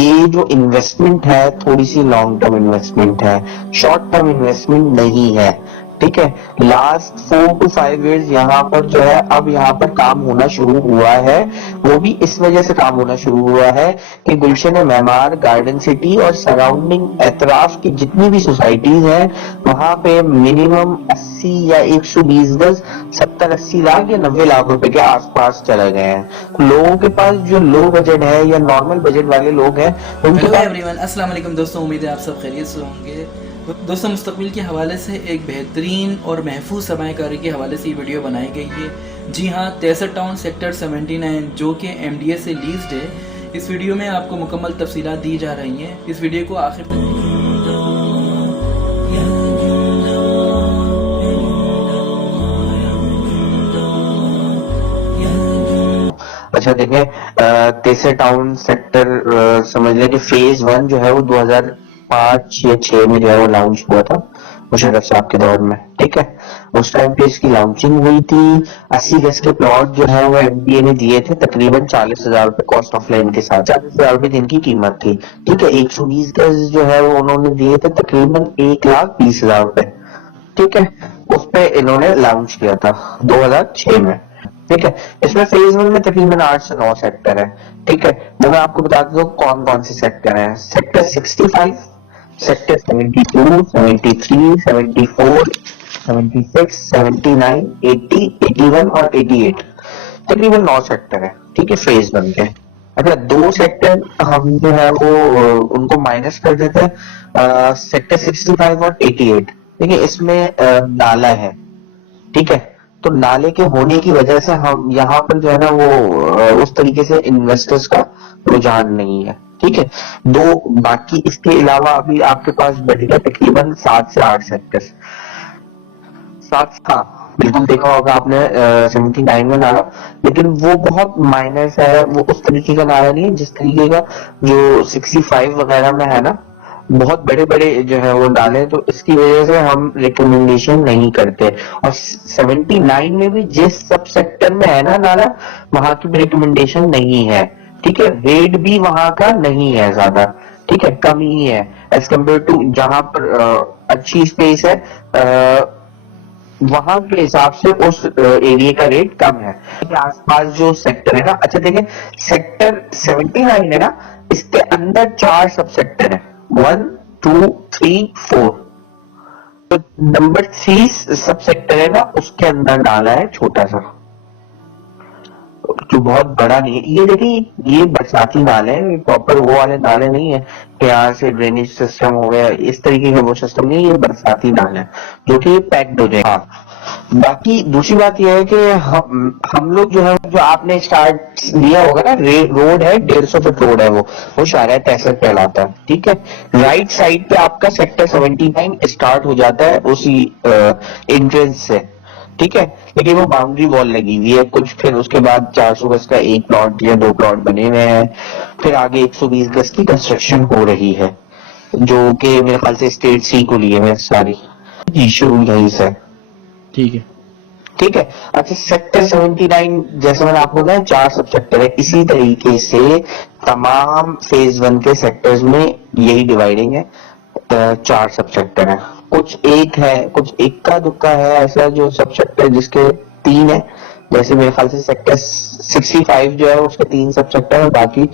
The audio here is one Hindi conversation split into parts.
ये जो इन्वेस्टमेंट है थोड़ी सी लॉन्ग टर्म इन्वेस्टमेंट है, शॉर्ट टर्म इन्वेस्टमेंट नहीं है। ठीक है, लास्ट 4 to 5 इयर्स यहाँ पर जो है अब यहाँ पर काम होना शुरू हुआ है। वो भी इस वजह से काम होना शुरू हुआ है कि गुलशन मेमार, गार्डन सिटी और सराउंडिंग एतराफ की जितनी भी सोसाइटीज हैं वहां पे मिनिमम 80 या 120 गज 70-80 लाख या 90 लाख रुपए के आसपास चले गए हैं। लोगों के पास जो लो बजट है या नॉर्मल बजट वाले लोग हैं उनके हेलो पास। एवरीवन, अस्सलाम वालेकुम दोस्तों, उम्मीद है आप सब खैरियत से होंगे। दोस्तों, मुस्तकबिल के हवाले से एक बेहतरीन और महफूज सरमायाकारी के हवाले से ये वीडियो बनाई गई है। जी हाँ, तेसर टाउन सेक्टर 79 जो कि MDA से लीज्ड है। इस वीडियो में आपको मुकम्मल तफसीलात दी जा रही हैं। इस वीडियो को आखिर तक अच्छा देखें, तेसर टाउन सेक्टर समझ लें कि फेज 1 जो है वो 2005 या 6 में जो है वो लॉन्च हुआ था मुशर्रफ साहब के दौर में। ठीक है, उस टाइम पे इसकी लॉन्चिंग हुई थी। 80 गज के प्लॉट जो है वो MDA ने दिए थे तकरीबन 40,000 रुपए कॉस्ट ऑफ लैंड के साथ। 40,000 रुपए दिन की कीमत थी। ठीक है, 120 गज जो है वो उन्होंने दिए थे तकरीबन 1,20,000 रुपए। ठीक है, उस पे इन्होंने लॉन्च किया था 2006 में। ठीक है, इसमें फेज 1 में तकरीबन 8 से 9 सेक्टर है। ठीक है, मैं आपको बता दूं कौन कौन से सेक्टर हैं। सेक्टर 65, सेक्टर 72, 73, 74, 76, 79, 80, 81 और 88, तकरीबन 9 सेक्टर है। ठीक है, फेज 1 के। अच्छा, 2 सेक्टर हम जो है वो उनको माइनस कर देते हैं, सेक्टर 65 और 88। ठीक है, इसमें नाला है। ठीक है, तो नाले के होने की वजह से हम यहाँ पर जो है ना वो उस तरीके से इन्वेस्टर्स का रुझान नहीं है। ठीक है, बाकी इसके अलावा अभी आपके पास बढ़ेगा तकरीबन 7 से 8 सेक्टर। 7, हाँ बिल्कुल देखा होगा आपने 79 में नारा, लेकिन वो बहुत माइनस है। वो उस तरीके का नारा नहीं है जिस तरीके का जो 65 वगैरह में है ना, बहुत बड़े बड़े जो है वो डाले। तो इसकी वजह से हम रिकमेंडेशन नहीं करते। और 79 में भी जिस सब सेक्टर में है ना नाला, वहां की रिकमेंडेशन नहीं है। ठीक है, रेट भी वहां का नहीं है ज्यादा। ठीक है, कम ही है एज कम्पेयर टू जहां पर अच्छी स्पेस है, वहां के हिसाब से उस एरिया का रेट कम है। आसपास जो सेक्टर है ना, अच्छा देखें, सेक्टर 79 है ना, इसके अंदर 4 सब सेक्टर है, 1, 2, 3, 4। तो नंबर 3 सब सेक्टर है ना, उसके अंदर डाला है छोटा सा, जो बहुत बड़ा नहीं है। ये देखिए, ये बरसाती नाले हैं, प्रॉपर वो वाले नाले नहीं है कि यहाँ से ड्रेनेज सिस्टम हो गया, इस तरीके का वो सिस्टम नहीं है। ये बरसाती नाले हैं जो कि पैक्ड हो जाएगा। बाकी दूसरी बात यह है कि हम लोग जो है, जो आपने स्टार्ट लिया होगा ना, रोड है 150 फीट रोड है, वो शायद तहसील कहलाता है। ठीक है, राइट साइड पे आपका सेक्टर 79 स्टार्ट हो जाता है उसी एंट्रेंस से। ठीक है, लेकिन वो बाउंड्री वॉल लगी हुई है कुछ, फिर उसके बाद 400 गज का एक प्लॉट या 2 प्लॉट बने हुए हैं, फिर आगे 120 गज की कंस्ट्रक्शन हो रही है जो कि मेरे ख्याल से स्टेट सी को लिए हुए सारी। जी, शुरू यहीं से। ठीक है। ठीक है, अच्छा सेक्टर 79 जैसे मैंने आपको बताया 4 सब सेक्टर है। इसी तरीके से तमाम फेज 1 के सेक्टर्स में यही डिवाइडिंग है, 4 सब सेक्टर है। कुछ एक है, कुछ इक्का दुक्का है ऐसा जो सब सेक्टर जिसके 3 है। जैसे मेरे ख्याल से सेक्टर 65 जो है उसके 3 सब सेक्टर है, बाकी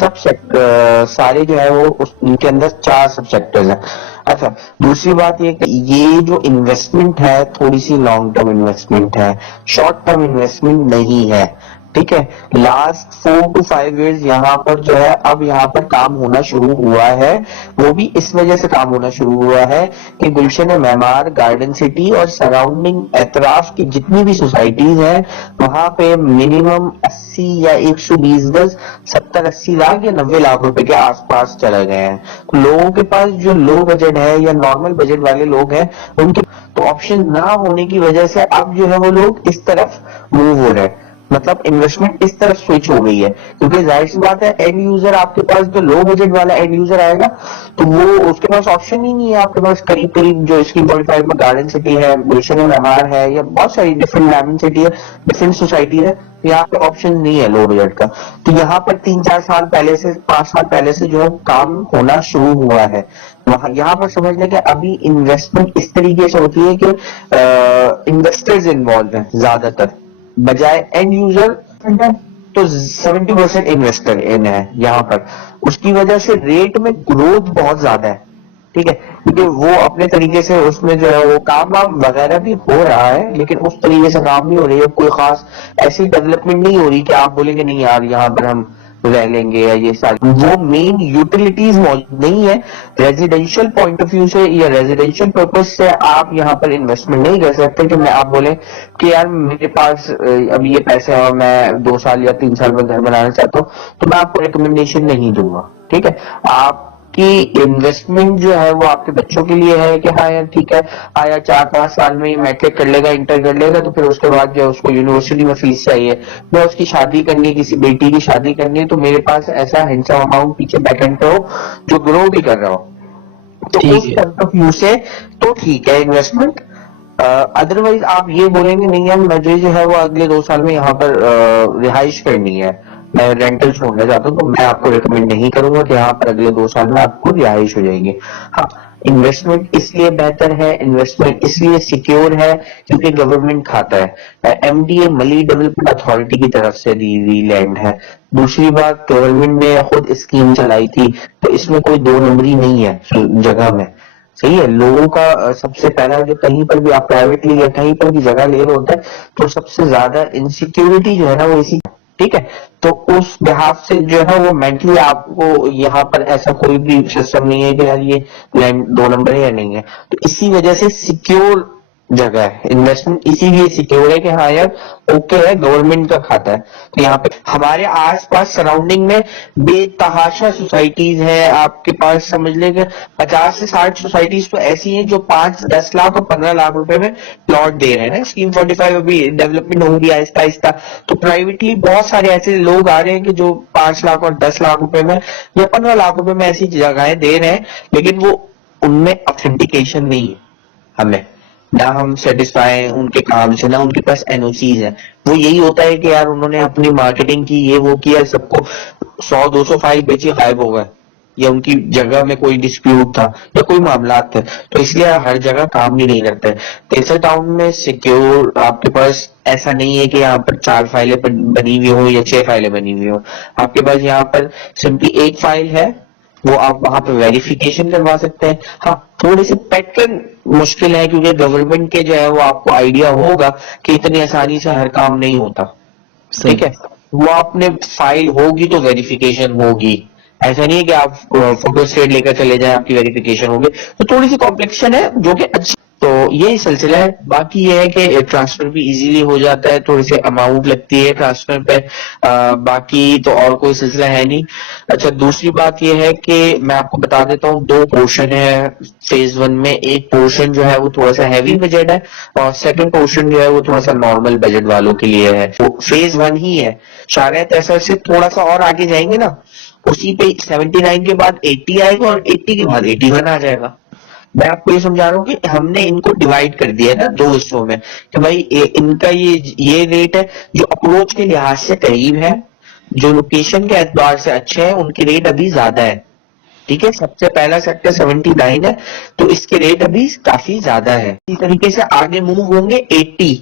सब सेक्टर सारे जो है वो उनके अंदर 4 सब सेक्टर्स है। अच्छा, दूसरी बात ये जो इन्वेस्टमेंट है थोड़ी सी लॉन्ग टर्म इन्वेस्टमेंट है, शॉर्ट टर्म इन्वेस्टमेंट नहीं है। ठीक है, लास्ट 4 to 5 इयर्स यहाँ पर जो है अब यहाँ पर काम होना शुरू हुआ है। वो भी इस वजह से काम होना शुरू हुआ है कि गुलशन मेमार, गार्डन सिटी और सराउंडिंग एतराफ की जितनी भी सोसाइटीज हैं वहां पे मिनिमम 80 या 120 गज 70-80 लाख या 90 लाख रुपए के आसपास चले गए हैं। लोगों के पास जो लो बजट है या नॉर्मल बजट वाले लोग हैं उनके तो ऑप्शन ना होने की वजह से अब जो है वो लोग इस तरफ मूव हो रहे हैं। मतलब इन्वेस्टमेंट इस तरफ स्विच हो गई है, क्योंकि जाहिर सी बात है एंड यूजर आपके पास जो लो बजट वाला एंड यूजर आएगा तो वो उसके पास ऑप्शन ही नहीं है। आपके पास करीब करीब जो स्कीम 45 में गार्डन सिटी है, गुलशन नहार है, या बहुत सारी डिफरेंट डायमंड सिटी है, डिफरेंट सोसाइटी है, यहाँ पे ऑप्शन नहीं है लो बजट का। तो यहाँ पर 3-4 साल पहले से, 5 साल पहले से जो है काम होना शुरू हुआ है। वहां यहाँ पर समझ लें कि अभी इन्वेस्टमेंट इस तरीके से होती है कि इन्वेस्टर्स इन्वॉल्व हैं ज्यादातर, बजाय एंड यूजर। तो 70% इन्वेस्टर इन है यहाँ पर। उसकी वजह से रेट में ग्रोथ बहुत ज्यादा है, ठीक है, क्योंकि वो अपने तरीके से उसमें जो है वो काम वाम वगैरह भी हो रहा है, लेकिन उस तरीके से काम नहीं हो रही है। कोई खास ऐसी डेवलपमेंट नहीं हो रही कि आप बोलेंगे नहीं यार यहाँ पर हम रह लेंगे, या ये सारी वो मेन यूटिलिटीज मौजूद नहीं है। रेजिडेंशियल पॉइंट ऑफ व्यू से या रेजिडेंशियल पर्पज से आप यहाँ पर इन्वेस्टमेंट नहीं कर सकते कि मैं आप बोले कि यार मेरे पास अभी ये पैसे है और मैं 2 साल या 3 साल में घर बनाना चाहता हूँ, तो मैं आपको रिकमेंडेशन नहीं दूंगा। ठीक है, आपकी इन्वेस्टमेंट जो है वो आपके बच्चों के लिए है कि हाँ यार ठीक है, आया 4-5 साल में मैट्रिक कर लेगा, इंटर कर लेगा, तो फिर उसके बाद जो उसको यूनिवर्सिटी में फीस चाहिए, मैं उसकी शादी करनी है, किसी बेटी की शादी करनी है, तो मेरे पास ऐसा हैंडसम अमाउंट पीछे बैकएंड पे हो जो ग्रो भी कर रहा हो। तो ठीक उस है। पॉइंट ऑफ व्यू से तो ठीक है इन्वेस्टमेंट। अदरवाइज आप ये बोलेंगे नहीं यार मुझे जो है वो अगले 2 साल में यहाँ पर रिहाइश करनी है, मैं रेंटल छोड़ना चाहता हूँ, तो मैं आपको रिकमेंड नहीं करूंगा कि यहाँ पर अगले 2 साल में आपको रिहाइश हो जाएगी। हाँ, इन्वेस्टमेंट इसलिए बेहतर है, इन्वेस्टमेंट इसलिए सिक्योर है क्योंकि गवर्नमेंट खाता है। एमडीए मली डेवलपमेंट अथॉरिटी की तरफ से दी हुई लैंड है। दूसरी बात, गवर्नमेंट ने खुद स्कीम चलाई थी, तो इसमें कोई 2 नंबरी नहीं है जगह में। सही है, लोगों का सबसे पहला जो कहीं पर भी आप प्राइवेटली या कहीं पर भी जगह ले रहे होते हैं तो सबसे ज्यादा इनसिक्योरिटी जो है ना वो इसी, ठीक है, तो उस लिहाज से जो है वो मेंटली आपको यहाँ पर ऐसा कोई भी सिस्टम नहीं है कि यार ये लैंड 2 नंबर है या नहीं है। तो इसी वजह से सिक्योर जगह है, इन्वेस्टमेंट इसीलिए सिक्योर है कि हाँ यार ओके है, गवर्नमेंट का खाता है। तो यहाँ पे हमारे आसपास सराउंडिंग में बेतहाशा सोसाइटीज है, आपके पास समझ लेंगे 50 से 60 सोसाइटीज तो ऐसी हैं जो 5-10 लाख और 15 लाख रुपए में प्लॉट दे रहे हैं ना। स्कीम 45 अभी डेवलपमेंट होगी आहिस्ता आहिस्ता, तो प्राइवेटली बहुत सारे ऐसे लोग आ रहे हैं कि जो 5 लाख और 10 लाख रुपए में या 15 लाख रुपए में ऐसी जगहें दे रहे हैं, लेकिन वो उनमें ऑथेंटिकेशन नहीं है। हमें ना हम सेटिस्फाई हैं उनके काम से, ना उनके पास एनओसीज है। वो यही होता है कि यार उन्होंने अपनी मार्केटिंग की, ये वो किया, सबको 100-200 फाइल बेची, गायब हो गए, या उनकी जगह में कोई डिस्प्यूट था या कोई मामला थे, तो इसलिए हर जगह काम भी नहीं करते। तेसर टाउन में सिक्योर आपके पास ऐसा नहीं है कि यहाँ पर 4 फाइलें बनी हुई हो या 6 फाइलें बनी हुई हो। आपके पास यहाँ पर सिंपली एक फाइल है, वो आप वहां पे वेरिफिकेशन करवा सकते हैं। हाँ, थोड़ी सी पैटर्न मुश्किल है क्योंकि गवर्नमेंट के जो है वो आपको आइडिया होगा कि इतनी आसानी से हर काम नहीं होता, ठीक है, वो आपने फाइल होगी तो वेरिफिकेशन होगी, ऐसा नहीं है कि आप फोटो स्टेट लेकर चले जाएं आपकी वेरिफिकेशन होगी। तो थोड़ी सी कॉम्प्लेक्शन है जो कि अच्छी, तो यही सिलसिला है। बाकी ये है कि ट्रांसफर भी इजीली हो जाता है, थोड़ी सी अमाउंट लगती है ट्रांसफर पे, बाकी तो और कोई सिलसिला है नहीं। अच्छा, दूसरी बात ये है कि मैं आपको बता देता हूँ 2 पोर्शन है फेज 1 में। एक पोर्शन जो है वो थोड़ा सा हैवी बजट है और सेकंड पोर्शन जो है वो थोड़ा सा नॉर्मल बजट वालों के लिए है। वो फेज 1 ही है, शायद ऐसा से थोड़ा सा और आगे जाएंगे ना, उसी पे 79 के बाद 80 आएगा और 80 के बाद 81 आ जाएगा। मैं आपको ये समझा रहा हूँ कि हमने इनको डिवाइड कर दिया ना 2 हिस्सों में कि भाई इनका ये रेट है जो अप्रोच के लिहाज से करीब है, जो लोकेशन के एतबार से अच्छे हैं, उनके रेट अभी ज्यादा है। ठीक है, सबसे पहला सेक्टर 79 है तो इसके रेट अभी काफी ज्यादा है। इसी तरीके से आगे मूव होंगे 80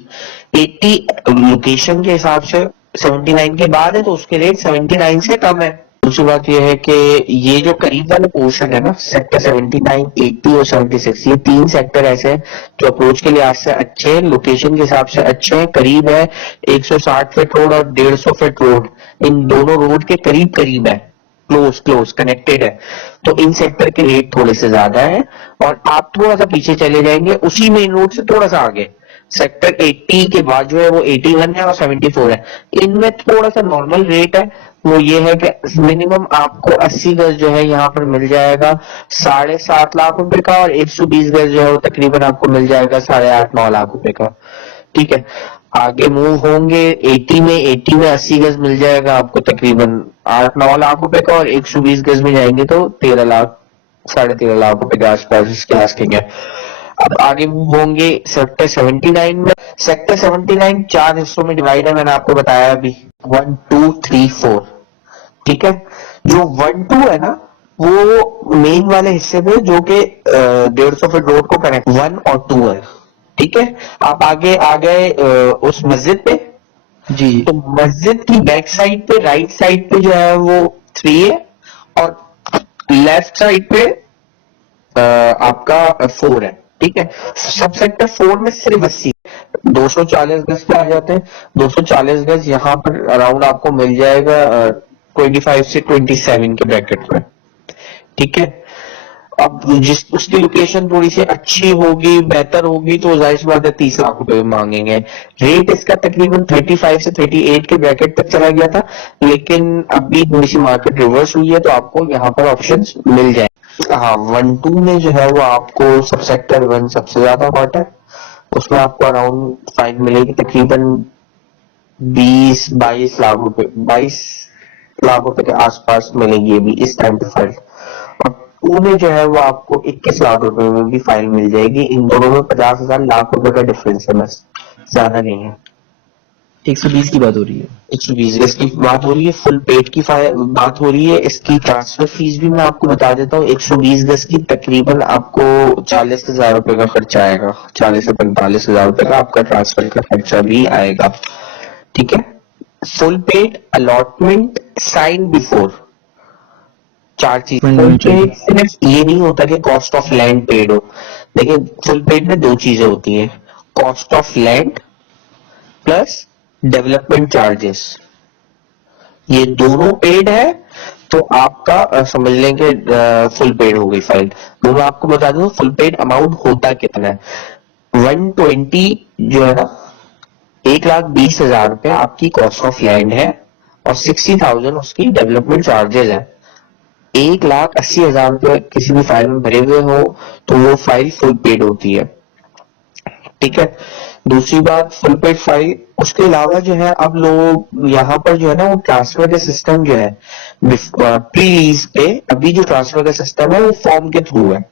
लोकेशन के हिसाब से 79 के बाद है तो उसके रेट 79 से कम है। दूसरी बात यह है कि ये जो करीब वाला पोर्शन है ना, सेक्टर 79, 80 और 76, ये 3 सेक्टर ऐसे हैं जो अप्रोच के लिहाज से अच्छे हैं, लोकेशन के हिसाब से अच्छे हैं, करीब है। 160 फीट रोड और 150 फीट रोड, इन दोनों रोड के करीब करीब है, क्लोज कनेक्टेड है, तो इन सेक्टर के रेट थोड़े से ज्यादा है। और आप थोड़ा सा पीछे चले जाएंगे उसी मेन रोड से थोड़ा सा आगे, सेक्टर 80 के बाद जो है वो 81 है और 74 है, इनमें थोड़ा सा नॉर्मल रेट है। वो ये है कि मिनिमम आपको 80 गज जो है यहाँ पर मिल जाएगा 7.5 लाख रुपए का, और 120 गज जो है वो तकरीबन आपको मिल जाएगा 8.5-9 लाख रुपए का। ठीक है, आगे मूव होंगे 80 में, 80 गज मिल जाएगा आपको तकरीबन 8-9 लाख रुपए का, और 120 गज में जाएंगे तो 13 लाख 13.5 लाख रुपए के आसपास इसके आस्किंग है। अब आगे मूव होंगे सेक्टर 79 में। सेक्टर 79 4 हिस्सों में डिवाइड है, मैंने आपको बताया अभी 1 2 3 4। ठीक है, जो 1 2 है ना वो मेन वाले हिस्से में जो कि 150 फीट रोड को कनेक्ट 1 और 2 है। ठीक है, आप आगे आ गए उस मस्जिद पे। जी तो मस्जिद की बैक साइड पे, राइट साइड पे जो है वो 3 है, और लेफ्ट साइड पे आपका 4 है। ठीक है, सब सेक्टर 4 में सिर्फ 80 240 गज पे आ जाते हैं। 240 गज यहाँ पर अराउंड आपको मिल जाएगा 25 से 27 के ब्रैकेट में। ठीक है, अब जिस उसकी लोकेशन थोड़ी सी अच्छी होगी, बेहतर होगी, तो जाहिर सी बात है 30 लाख रुपए मांगेंगे। रेट इसका तकरीबन 35 से 38 के ब्रैकेट तक चला गया था, लेकिन अभी थोड़ी सी मार्केट रिवर्स हुई है, तो आपको यहाँ पर ऑप्शंस मिल जाए। हाँ, 1 2 में जो है वो आपको सब सेक्टर 1 सबसे ज्यादा हॉट है, उसमें आपको अराउंड फाइन मिलेगी तकरीबन 20-22 लाख रुपए, 22 लाख रुपए के आसपास मिलेगी अभी इस टाइम पे फाइल। और 2 में जो है वो आपको 21 लाख रुपए में भी फाइल मिल जाएगी। इन दोनों में 50,000 लाख रुपए का डिफरेंस है, बस ज्यादा नहीं है। 120 की बात हो रही है। 120 गज की बात हो रही है, फुल पेड की बात हो रही है। इसकी ट्रांसफर फीस भी मैं आपको बता देता हूँ। 120 गज की तकरीबन आपको 40,000 रुपए का खर्चा आएगा, 40 से 45,000 रुपए का आपका ट्रांसफर का खर्चा भी आएगा। ठीक है, full paid, allotment, sign before, 4 चीज। फुल पेड सिर्फ ये नहीं होता कि कॉस्ट ऑफ लैंड पेड हो। देखिए, फुल पेड में 2 चीजें होती हैं, cost of land plus development charges. ये दोनों पेड है तो आपका समझ लेंगे फुल पेड हो गई फाइल। तो मैं आपको बता दूं फुल पेड अमाउंट होता कितना है। 120 जो है ना, 1,20,000 रुपए आपकी कॉस्ट ऑफ लैंड है, और 60,000 उसकी डेवलपमेंट चार्जेस है। 1,80,000 रुपए किसी भी फाइल में भरे हुए हो तो वो फाइल फुल पेड होती है। ठीक है, दूसरी बात फुल पेड फाइल, उसके अलावा जो है अब लोग यहाँ पर जो है ना वो ट्रांसफर का सिस्टम जो है प्री लीज पे, अभी जो ट्रांसफर का सिस्टम है वो फॉर्म के थ्रू है।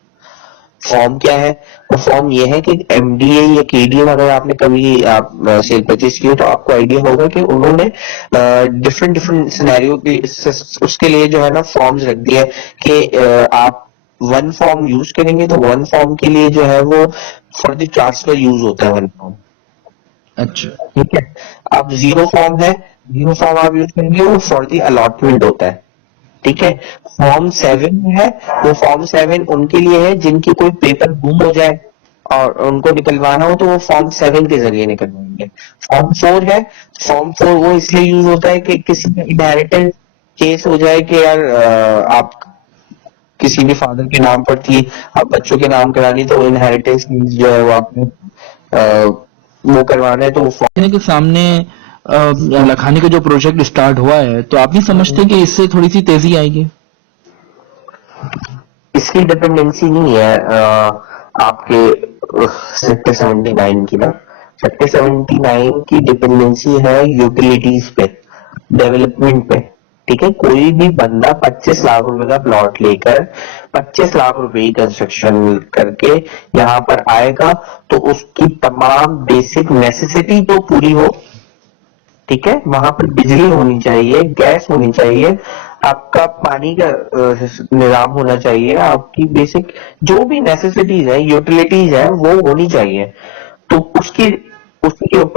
फॉर्म क्या है, वो फॉर्म ये है कि एमडीए या केडीएम अगर आपने कभी आप सेल परचेज किए तो आपको आइडिया होगा कि उन्होंने डिफरेंट सिनेरियो के उसके लिए जो है ना फॉर्म्स रख दिए कि आप 1 फॉर्म यूज करेंगे तो 1 फॉर्म के लिए जो है वो फॉर द ट्रांसफर यूज होता है 1 फॉर्म। अच्छा, ठीक है, अब 0 फॉर्म है, 0 फॉर्म आप यूज करेंगे वो फॉर द अलॉटमेंट होता है। ठीक है, फॉर्म 7 है, वो फॉर्म 7 उनके लिए है जिनकी कोई पेपर गुम हो जाए और उनको निकलवाना हो तो वो फॉर्म 7 के जरिए निकलवाएंगे। फॉर्म 4 है, फॉर्म 4 वो इसलिए यूज होता है कि किसी का इनहेरिटेंस केस हो जाए कि यार आप किसी भी फादर के नाम पर थी, आप बच्चों के नाम करानी, तो इनहेरिटेंस जो है वो आपने वो करवाना है, तो वो कहने के सामने लखानी का जो प्रोजेक्ट स्टार्ट हुआ है, तो आप नहीं समझते कि इससे थोड़ी सी तेजी आएगी? इसकी डिपेंडेंसी नहीं है आपके सेक्टर 79 की ना। सेक्टर 79 की डिपेंडेंसी है यूटिलिटीज पे, डेवलपमेंट पे। ठीक है, कोई भी बंदा 25 लाख रुपए का प्लॉट लेकर 25 लाख रुपए की कंस्ट्रक्शन करके यहाँ पर आएगा तो उसकी तमाम बेसिक नेसेसिटी तो पूरी हो। ठीक है, वहां पर बिजली होनी चाहिए, गैस होनी चाहिए, आपका पानी का निजाम होना चाहिए, आपकी बेसिक जो भी नेसेसिटीज है, यूटिलिटीज है वो होनी चाहिए। तो उसके ऊपर